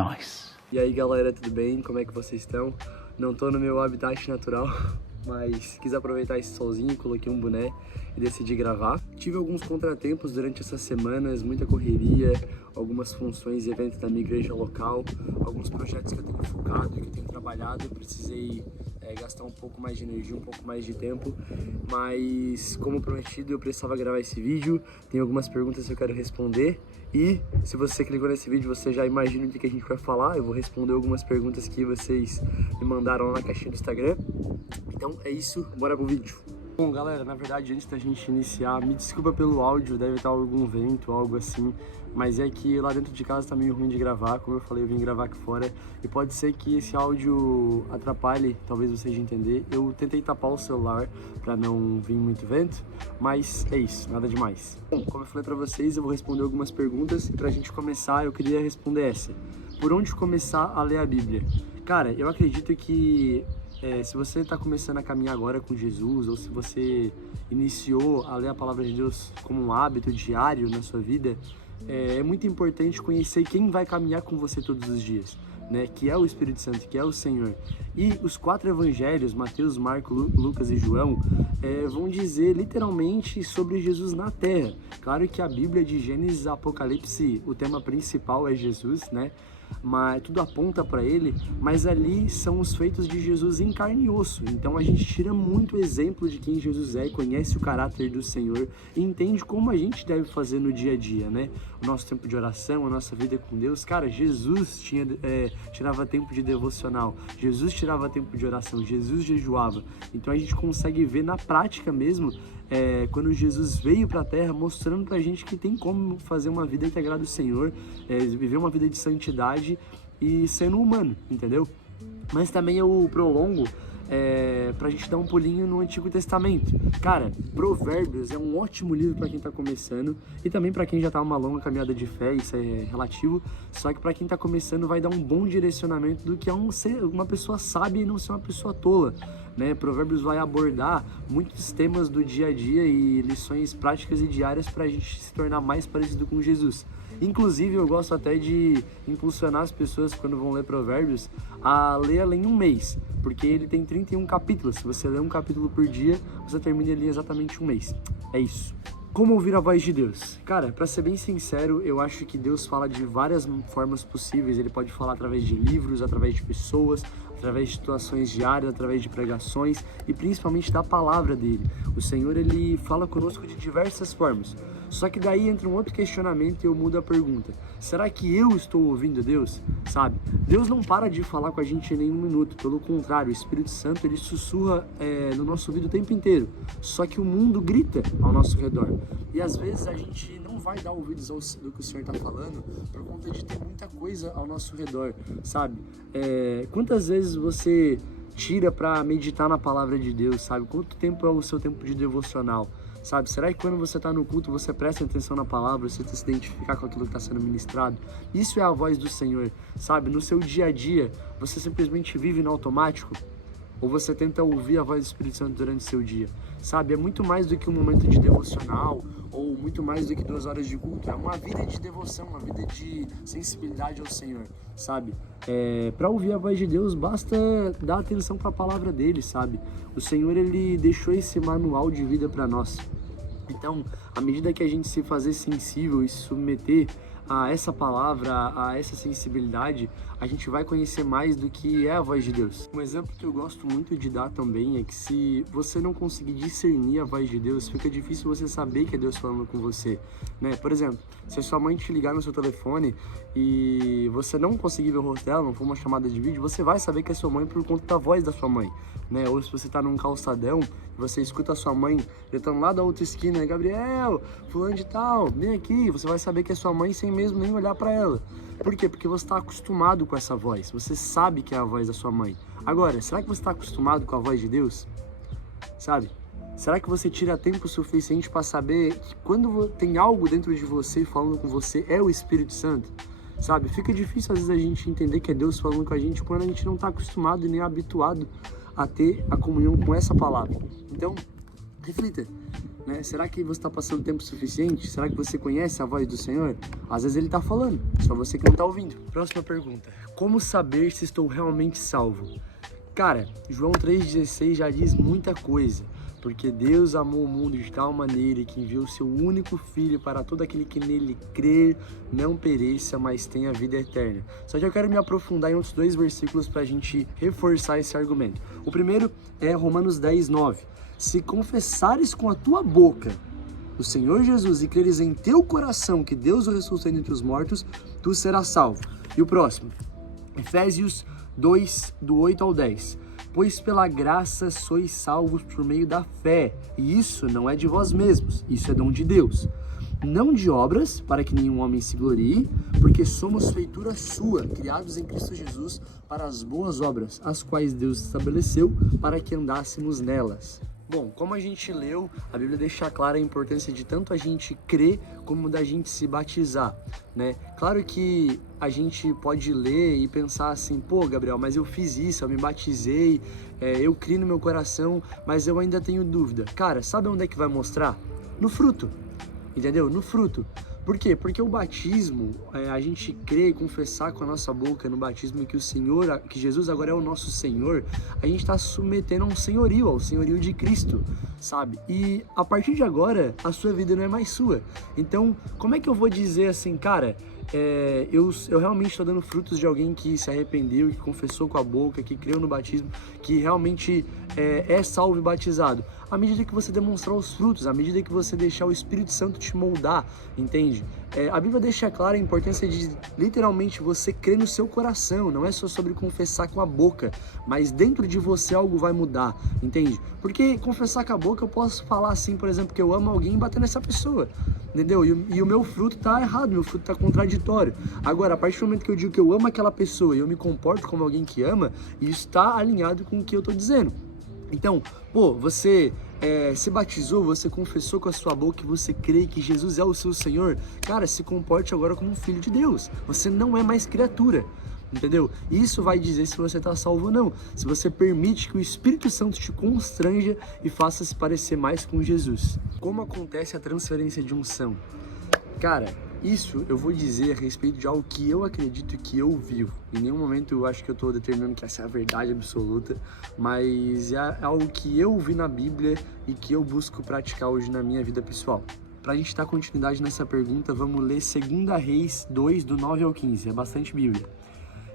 Nice. E aí galera, tudo bem? Como é que vocês estão? Não tô no meu habitat natural, mas quis aproveitar esse solzinho, coloquei um boné e decidi gravar. Tive alguns contratempos durante essas semanas, muita correria, algumas funções e eventos da minha igreja local, alguns projetos que eu tenho focado e que eu tenho trabalhado, eu precisei gastar um pouco mais de energia, um pouco mais de tempo, mas como prometido eu precisava gravar esse vídeo, tem algumas perguntas que eu quero responder e se você clicou nesse vídeo você já imagina o que a gente vai falar, eu vou responder algumas perguntas que vocês me mandaram lá na caixinha do Instagram, então é isso, bora pro vídeo. Bom galera, na verdade antes da gente iniciar, me desculpa pelo áudio, deve estar algum vento, algo assim, mas é que lá dentro de casa tá meio ruim de gravar, como eu falei, eu vim gravar aqui fora e pode ser que esse áudio atrapalhe, talvez vocês entender. Eu tentei tapar o celular pra não vir muito vento, mas é isso, nada demais. Bom, como eu falei pra vocês, eu vou responder algumas perguntas e pra gente começar eu queria responder essa. Por onde começar a ler a Bíblia? Cara, eu acredito que se você está começando a caminhar agora com Jesus, ou se você iniciou a ler a palavra de Deus como um hábito diário na sua vida, é muito importante conhecer quem vai caminhar com você todos os dias, né? Que é o Espírito Santo, que é o Senhor. E os 4 evangelhos, Mateus, Marcos, Lucas e João, vão dizer literalmente sobre Jesus na Terra. Claro que a Bíblia de Gênesis a Apocalipse, o tema principal é Jesus, né? Mas tudo aponta para ele, mas ali são os feitos de Jesus em carne e osso. Então a gente tira muito exemplo de quem Jesus é, conhece o caráter do Senhor e entende como a gente deve fazer no dia a dia, né? O nosso tempo de oração, a nossa vida com Deus. Cara, Jesus tirava tempo de devocional, Jesus tirava tempo de oração, Jesus jejuava. Então a gente consegue ver na prática mesmo, quando Jesus veio para a Terra, mostrando pra gente que tem como fazer uma vida que agrada o Senhor, viver uma vida de santidade e sendo humano, entendeu? Mas também eu prolongo pra gente dar um pulinho no Antigo Testamento. Cara, Provérbios é um ótimo livro para quem tá começando e também para quem já tá uma longa caminhada de fé, isso é relativo, só que para quem tá começando vai dar um bom direcionamento do que é ser uma pessoa sábia e não ser uma pessoa tola, né? Provérbios vai abordar muitos temas do dia a dia e lições práticas e diárias para a gente se tornar mais parecido com Jesus. Inclusive, eu gosto até de impulsionar as pessoas, quando vão ler Provérbios, a ler ela em um mês, porque ele tem 31 capítulos. Se você ler um capítulo por dia, você termina ele em exatamente um mês. É isso. Como ouvir a voz de Deus? Cara, pra ser bem sincero, eu acho que Deus fala de várias formas possíveis. Ele pode falar através de livros, através de pessoas, através de situações diárias, através de pregações e principalmente da palavra dele. O Senhor, ele fala conosco de diversas formas. Só que daí entra um outro questionamento e eu mudo a pergunta. Será que eu estou ouvindo Deus? Sabe? Deus não para de falar com a gente em nenhum minuto. Pelo contrário, o Espírito Santo, ele sussurra no nosso ouvido o tempo inteiro. Só que o mundo grita ao nosso redor. E às vezes a gente não vai dar ouvidos do que o Senhor está falando por conta de ter muita coisa ao nosso redor, sabe? Quantas vezes você tira para meditar na palavra de Deus, sabe? Quanto tempo é o seu tempo de devocional? Sabe, será que quando você está no culto você presta atenção na palavra, você se identificar com aquilo que está sendo ministrado? Isso é a voz do Senhor, sabe? No seu dia a dia, você simplesmente vive no automático? Ou você tenta ouvir a voz do Espírito Santo durante o seu dia? Sabe, é muito mais do que um momento de devocional, ou muito mais do que 2 horas de culto. É uma vida de devoção, uma vida de sensibilidade ao Senhor, sabe? Para ouvir a voz de Deus, basta dar atenção para a palavra dele, sabe? O Senhor, ele deixou esse manual de vida para nós. Então, à medida que a gente se fazer sensível e se submeter a essa palavra, a essa sensibilidade, a gente vai conhecer mais do que é a voz de Deus. Um exemplo que eu gosto muito de dar também é que se você não conseguir discernir a voz de Deus, fica difícil você saber que é Deus falando com você, né? Por exemplo, se a sua mãe te ligar no seu telefone e você não conseguir ver o rosto dela, não for uma chamada de vídeo, você vai saber que é sua mãe por conta da voz da sua mãe, né? Ou se você tá num calçadão, você escuta a sua mãe gritando lá da outra esquina, Gabriel, fulano de tal, vem aqui, você vai saber que é sua mãe sem mesmo nem olhar para ela. Por quê? Porque você está acostumado com essa voz, você sabe que é a voz da sua mãe. Agora, será que você está acostumado com a voz de Deus? Sabe? Será que você tira tempo suficiente para saber que quando tem algo dentro de você falando com você é o Espírito Santo? Sabe? Fica difícil às vezes a gente entender que é Deus falando com a gente quando a gente não está acostumado e nem habituado a ter a comunhão com essa palavra. Então, reflita. né? Será que você está passando tempo suficiente? Será que você conhece a voz do Senhor? Às vezes ele está falando, só você que não está ouvindo. Próxima pergunta: como saber se estou realmente salvo? Cara, João 3,16 já diz muita coisa. Porque Deus amou o mundo de tal maneira que enviou seu único Filho para todo aquele que nele crer não pereça, mas tenha vida eterna. Só que eu quero me aprofundar em outros 2 versículos para a gente reforçar esse argumento. O primeiro é Romanos 10:9. Se confessares com a tua boca o Senhor Jesus e creres em teu coração que Deus o ressuscitou entre os mortos, tu serás salvo. E o próximo, Efésios 2, do 8 ao 10. Pois pela graça sois salvos por meio da fé, e isso não é de vós mesmos, isso é dom de Deus. Não de obras, para que nenhum homem se glorie, porque somos feitura sua, criados em Cristo Jesus para as boas obras, as quais Deus estabeleceu para que andássemos nelas. Bom, como a gente leu, a Bíblia deixa clara a importância de tanto a gente crer como da gente se batizar, né? Claro que a gente pode ler e pensar assim, pô, Gabriel, mas eu fiz isso, eu me batizei, eu criei no meu coração, mas eu ainda tenho dúvida. Cara, sabe onde é que vai mostrar? No fruto, entendeu? No fruto. Por quê? Porque o batismo, a gente crê e confessar com a nossa boca no batismo que Jesus agora é o nosso Senhor, a gente está submetendo ao senhorio de Cristo, sabe? E a partir de agora, a sua vida não é mais sua. Então, como é que eu vou dizer assim, cara, eu realmente estou dando frutos de alguém que se arrependeu, que confessou com a boca, que creu no batismo, que realmente é salvo e batizado? À medida que você demonstrar os frutos, à medida que você deixar o Espírito Santo te moldar, entende? A Bíblia deixa clara a importância de literalmente você crer no seu coração, não é só sobre confessar com a boca, mas dentro de você algo vai mudar, entende? Porque confessar com a boca eu posso falar assim, por exemplo, que eu amo alguém e bater nessa pessoa, entendeu? E o meu fruto tá errado, meu fruto tá contraditório. Agora, a partir do momento que eu digo que eu amo aquela pessoa e eu me comporto como alguém que ama, isso está alinhado com o que eu tô dizendo. Então, pô, você se batizou, você confessou com a sua boca que você crê que Jesus é o seu Senhor, cara, se comporte agora como um filho de Deus. Você não é mais criatura, entendeu? Isso vai dizer se você está salvo ou não. Se você permite que o Espírito Santo te constranja e faça se parecer mais com Jesus. Como acontece a transferência de unção? Cara, isso eu vou dizer a respeito de algo que eu acredito que eu vivo. Em nenhum momento eu acho que eu estou determinando que essa é a verdade absoluta, mas é algo que eu vi na Bíblia e que eu busco praticar hoje na minha vida pessoal. Para a gente dar continuidade nessa pergunta, vamos ler 2 Reis 2, do 9 ao 15, é bastante Bíblia.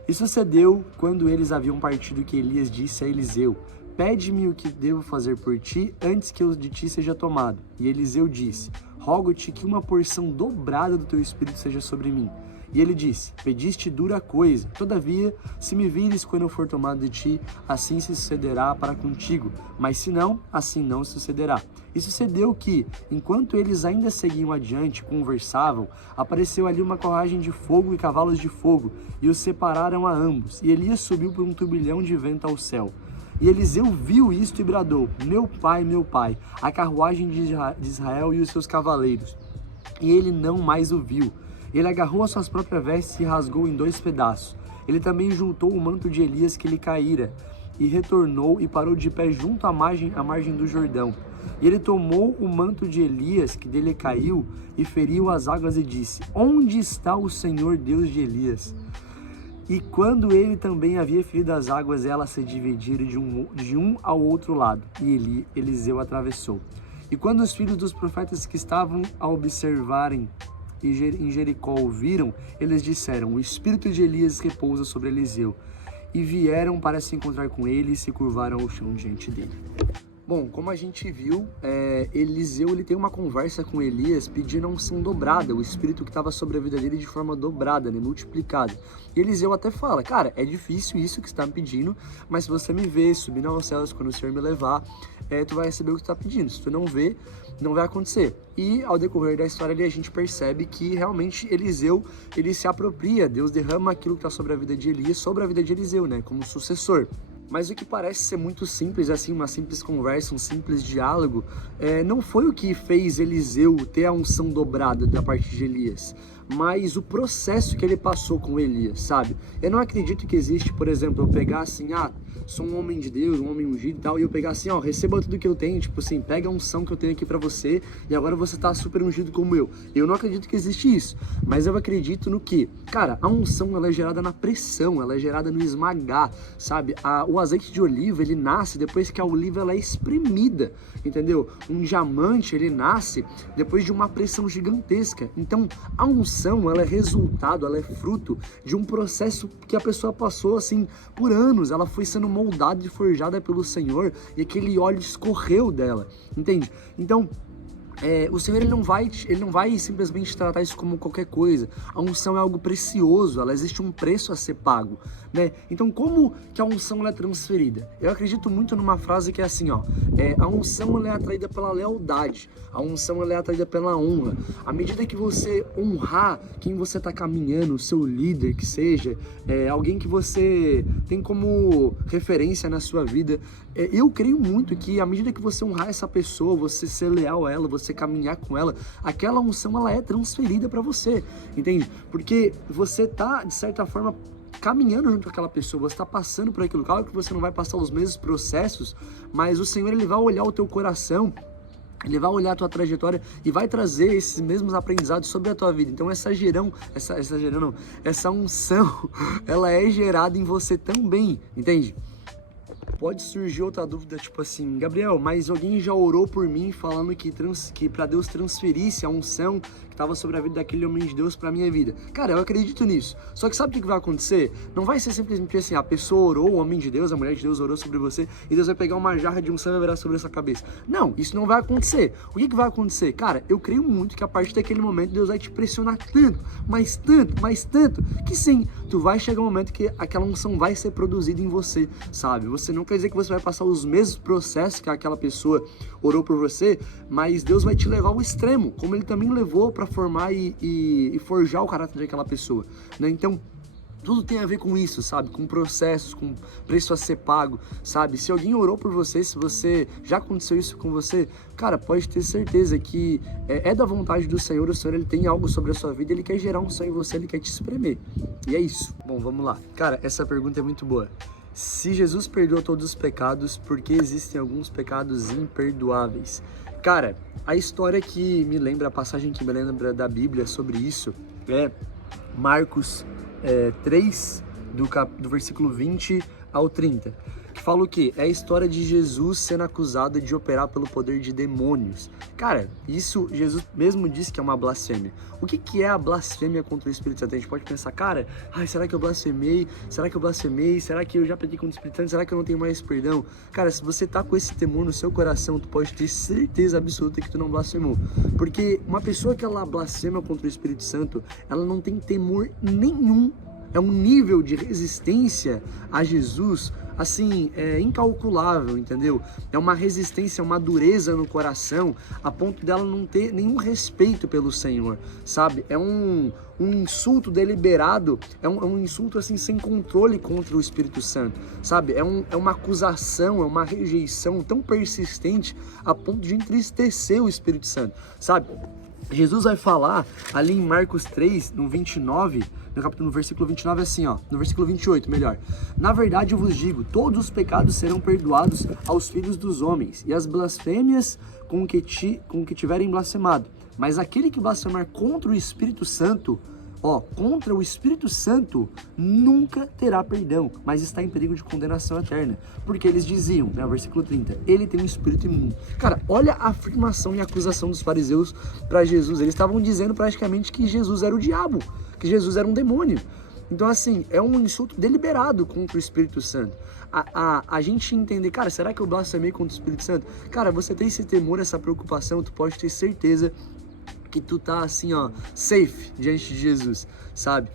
E sucedeu quando eles haviam partido que Elias disse a Eliseu: pede-me o que devo fazer por ti antes que o de ti seja tomado. E Eliseu disse: rogo-te que uma porção dobrada do teu espírito seja sobre mim. E ele disse: pediste dura coisa, todavia, se me vires quando eu for tomado de ti, assim se sucederá para contigo, mas se não, assim não sucederá. E sucedeu que, enquanto eles ainda seguiam adiante, conversavam, apareceu ali uma carruagem de fogo e cavalos de fogo, e os separaram a ambos, e Elias subiu por um turbilhão de vento ao céu. E Eliseu viu isto e bradou: meu pai, a carruagem de Israel e os seus cavaleiros. E ele não mais o viu. Ele agarrou as suas próprias vestes e rasgou em 2 pedaços. Ele também juntou o manto de Elias que lhe caíra, e retornou e parou de pé junto à margem do Jordão. E ele tomou o manto de Elias que dele caiu e feriu as águas e disse: onde está o Senhor Deus de Elias? E quando ele também havia ferido as águas, elas se dividiram de um ao outro lado, e Eliseu atravessou. E quando os filhos dos profetas que estavam a observarem em Jericó ouviram, eles disseram: o espírito de Elias repousa sobre Eliseu. E vieram para se encontrar com ele e se curvaram ao chão diante dele. Bom, como a gente viu, Eliseu ele tem uma conversa com Elias pedindo a unção dobrada, o espírito que estava sobre a vida dele de forma dobrada, né, multiplicada. E Eliseu até fala: cara, é difícil isso que você está me pedindo, mas se você me ver subindo aos céus quando o Senhor me levar, tu vai receber o que você está pedindo. Se tu não ver, não vai acontecer. E ao decorrer da história ali, a gente percebe que realmente Eliseu, ele se apropria, Deus derrama aquilo que está sobre a vida de Elias, sobre a vida de Eliseu, né, como sucessor. Mas o que parece ser muito simples, assim, uma simples conversa, um simples diálogo, não foi o que fez Eliseu ter a unção dobrada da parte de Elias, mas o processo que ele passou com Elias, sabe? Eu não acredito que existe, por exemplo, eu pegar assim, sou um homem de Deus, um homem ungido e tal, e eu pegar assim, receba tudo que eu tenho, tipo assim, pega a unção que eu tenho aqui pra você, e agora você tá super ungido como eu. Eu não acredito que existe isso, mas eu acredito no que? Cara, a unção, ela é gerada na pressão, ela é gerada no esmagar, sabe? O azeite de oliva, ele nasce depois que a oliva, ela é espremida, entendeu? Um diamante, ele nasce depois de uma pressão gigantesca. Então, a unção, ela é resultado, ela é fruto de um processo que a pessoa passou, assim, por anos, ela foi sendo moldada e forjada pelo Senhor, e aquele óleo escorreu dela, entende? Então, o Senhor ele não vai simplesmente tratar isso como qualquer coisa. A unção é algo precioso, ela existe um preço a ser pago, né? Então, como que a unção ela é transferida? Eu acredito muito numa frase que é assim, a unção ela é atraída pela lealdade, a unção ela é atraída pela honra. À medida que você honrar quem você está caminhando, o seu líder que seja, alguém que você tem como referência na sua vida, eu creio muito que à medida que você honrar essa pessoa, você ser leal a ela, você caminhar com ela, aquela unção ela é transferida para você, entende? Porque você tá, de certa forma, caminhando junto com aquela pessoa, você está passando por aquilo. Claro que você não vai passar os mesmos processos, mas o Senhor ele vai olhar o teu coração, ele vai olhar a tua trajetória e vai trazer esses mesmos aprendizados sobre a tua vida. Então essa unção, ela é gerada em você também, entende? Pode surgir outra dúvida, tipo assim, Gabriel, mas alguém já orou por mim falando que para Deus transferisse a unção que estava sobre a vida daquele homem de Deus para minha vida. Cara, eu acredito nisso. Só que sabe o que vai acontecer? Não vai ser simplesmente assim, a pessoa orou, o homem de Deus, a mulher de Deus orou sobre você e Deus vai pegar uma jarra de unção e vai virar sobre essa cabeça. Não, isso não vai acontecer. O que vai acontecer? Cara, eu creio muito que a partir daquele momento Deus vai te pressionar tanto, que sim, tu vai chegar um momento que aquela unção vai ser produzida em você, sabe? Você não quer dizer que você vai passar os mesmos processos que aquela pessoa orou por você, mas Deus vai te levar ao extremo, como Ele também levou para formar e forjar o caráter daquela pessoa, né? Então, tudo tem a ver com isso, sabe? Com processos, com preço a ser pago, sabe? Se alguém orou por você, se você já aconteceu isso com você, cara, pode ter certeza que é da vontade do Senhor. O Senhor ele tem algo sobre a sua vida, Ele quer gerar um sonho em você, Ele quer te espremer. E é isso. Bom, vamos lá. Cara, essa pergunta é muito boa. Se Jesus perdoa todos os pecados, por que existem alguns pecados imperdoáveis? Cara, a história que me lembra, a passagem que me lembra da Bíblia sobre isso é Marcos 3, do versículo 20 ao 30, que fala o quê? É a história de Jesus sendo acusado de operar pelo poder de demônios. Cara, isso Jesus mesmo disse que é uma blasfêmia. O que é a blasfêmia contra o Espírito Santo? A gente pode pensar, cara, será que eu blasfemei? Será que eu blasfemei? Será que eu já pequei contra o Espírito Santo? Será que eu não tenho mais perdão? Cara, se você tá com esse temor no seu coração, tu pode ter certeza absoluta que tu não blasfemou. Porque uma pessoa que ela blasfema contra o Espírito Santo, ela não tem temor nenhum. É um nível de resistência a Jesus, assim, incalculável, entendeu? É uma resistência, uma dureza no coração, a ponto dela não ter nenhum respeito pelo Senhor, sabe? É um insulto deliberado, é um insulto, assim, sem controle contra o Espírito Santo, sabe? É uma acusação, é uma rejeição tão persistente a ponto de entristecer o Espírito Santo, sabe? Jesus vai falar ali em Marcos 3, no 29, no versículo 29 assim, no versículo 28, melhor. Na verdade eu vos digo, todos os pecados serão perdoados aos filhos dos homens, e as blasfêmias com que tiverem blasfemado. Mas aquele que blasfemar contra o Espírito Santo, contra o Espírito Santo, nunca terá perdão, mas está em perigo de condenação eterna. Porque eles diziam, versículo 30, ele tem um espírito imundo. Cara, olha a afirmação e a acusação dos fariseus para Jesus. Eles estavam dizendo praticamente que Jesus era o diabo, que Jesus era um demônio. Então, assim, é um insulto deliberado contra o Espírito Santo. A gente entender, cara, será que eu blasfemei contra o Espírito Santo? Cara, você tem esse temor, essa preocupação, tu pode ter certeza que tu tá assim, safe diante de Jesus, sabe?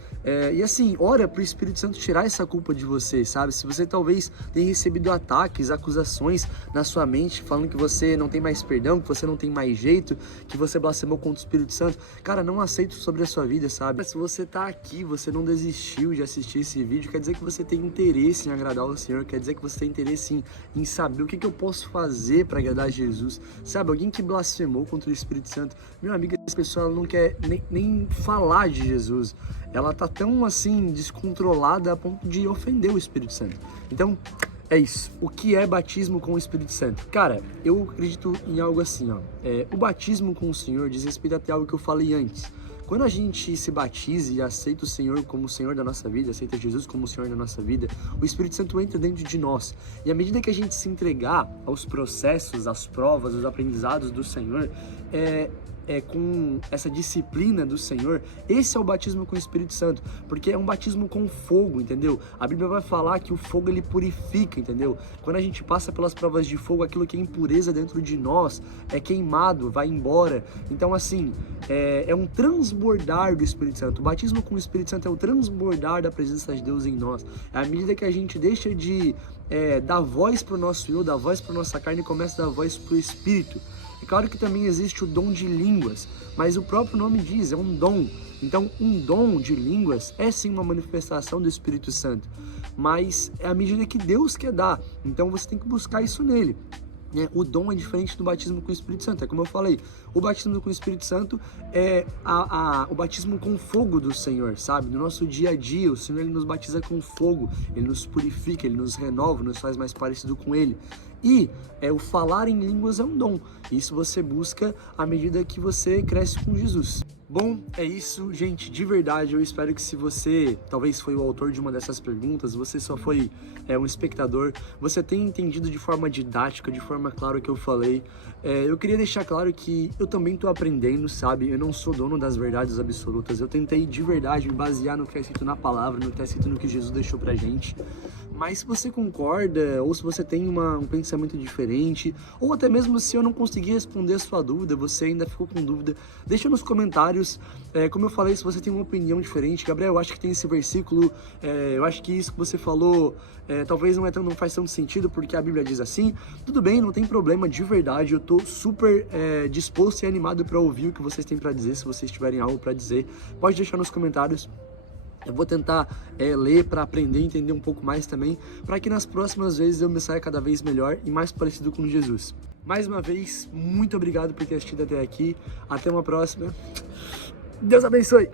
E assim, ora pro Espírito Santo tirar essa culpa de você, sabe? Se você talvez tenha recebido ataques, acusações na sua mente, falando que você não tem mais perdão, que você não tem mais jeito, que você blasfemou contra o Espírito Santo, cara, não aceita sobre a sua vida, sabe? Se você tá aqui, você não desistiu de assistir esse vídeo, quer dizer que você tem interesse em agradar o Senhor, quer dizer que você tem interesse em saber o que eu posso fazer para agradar Jesus, sabe? Alguém que blasfemou contra o Espírito Santo, meu amigo, essa pessoa ela não quer nem falar de Jesus. Ela tá tão assim descontrolada a ponto de ofender o Espírito Santo. Então, é isso. O que é batismo com o Espírito Santo? Cara, eu acredito em algo assim, ó. O batismo com o Senhor diz respeito até algo que eu falei antes. Quando a gente se batiza e aceita o Senhor como o Senhor da nossa vida, aceita Jesus como o Senhor da nossa vida, o Espírito Santo entra dentro de nós. E à medida que a gente se entregar aos processos, às provas, aos aprendizados do Senhor, com essa disciplina do Senhor, esse é o batismo com o Espírito Santo, porque é um batismo com fogo, entendeu? A Bíblia vai falar que o fogo ele purifica, entendeu? Quando a gente passa pelas provas de fogo, aquilo que é impureza dentro de nós é queimado, vai embora. Então assim, é um transbordar do Espírito Santo. O batismo com o Espírito Santo é o transbordar da presença de Deus em nós. À medida que a gente deixa de dar voz para o nosso eu, dar voz para nossa carne e começa a dar voz para o Espírito. É claro que também existe o dom de línguas, mas o próprio nome diz, é um dom. Então, um dom de línguas é sim uma manifestação do Espírito Santo, mas é à medida que Deus quer dar. Então, você tem que buscar isso nele. O dom é diferente do batismo com o Espírito Santo. É como eu falei, o batismo com o Espírito Santo é o batismo com fogo do Senhor, sabe? No nosso dia a dia, o Senhor ele nos batiza com fogo, ele nos purifica, ele nos renova, nos faz mais parecido com ele. E o falar em línguas é um dom. Isso você busca à medida que você cresce com Jesus. Bom, é isso, gente, de verdade, eu espero que se você, talvez foi o autor de uma dessas perguntas, você só foi um espectador, você tenha entendido de forma didática, de forma clara o que eu falei. Eu queria deixar claro que eu também estou aprendendo, sabe? Eu não sou dono das verdades absolutas, eu tentei de verdade me basear no que é escrito na palavra, no que é escrito no que Jesus deixou pra gente. Mas se você concorda, ou se você tem um pensamento diferente, ou até mesmo se eu não consegui responder a sua dúvida, você ainda ficou com dúvida, deixa nos comentários. Como eu falei, se você tem uma opinião diferente, Gabriel, eu acho que tem esse versículo, eu acho que isso que você falou talvez não faz tanto sentido porque a Bíblia diz assim, tudo bem, não tem problema, de verdade, eu tô super disposto e animado para ouvir o que vocês têm para dizer, se vocês tiverem algo para dizer, pode deixar nos comentários. Eu vou tentar ler para aprender e entender um pouco mais também, para que nas próximas vezes eu me saia cada vez melhor e mais parecido com Jesus. Mais uma vez, muito obrigado por ter assistido até aqui. Até uma próxima. Deus abençoe!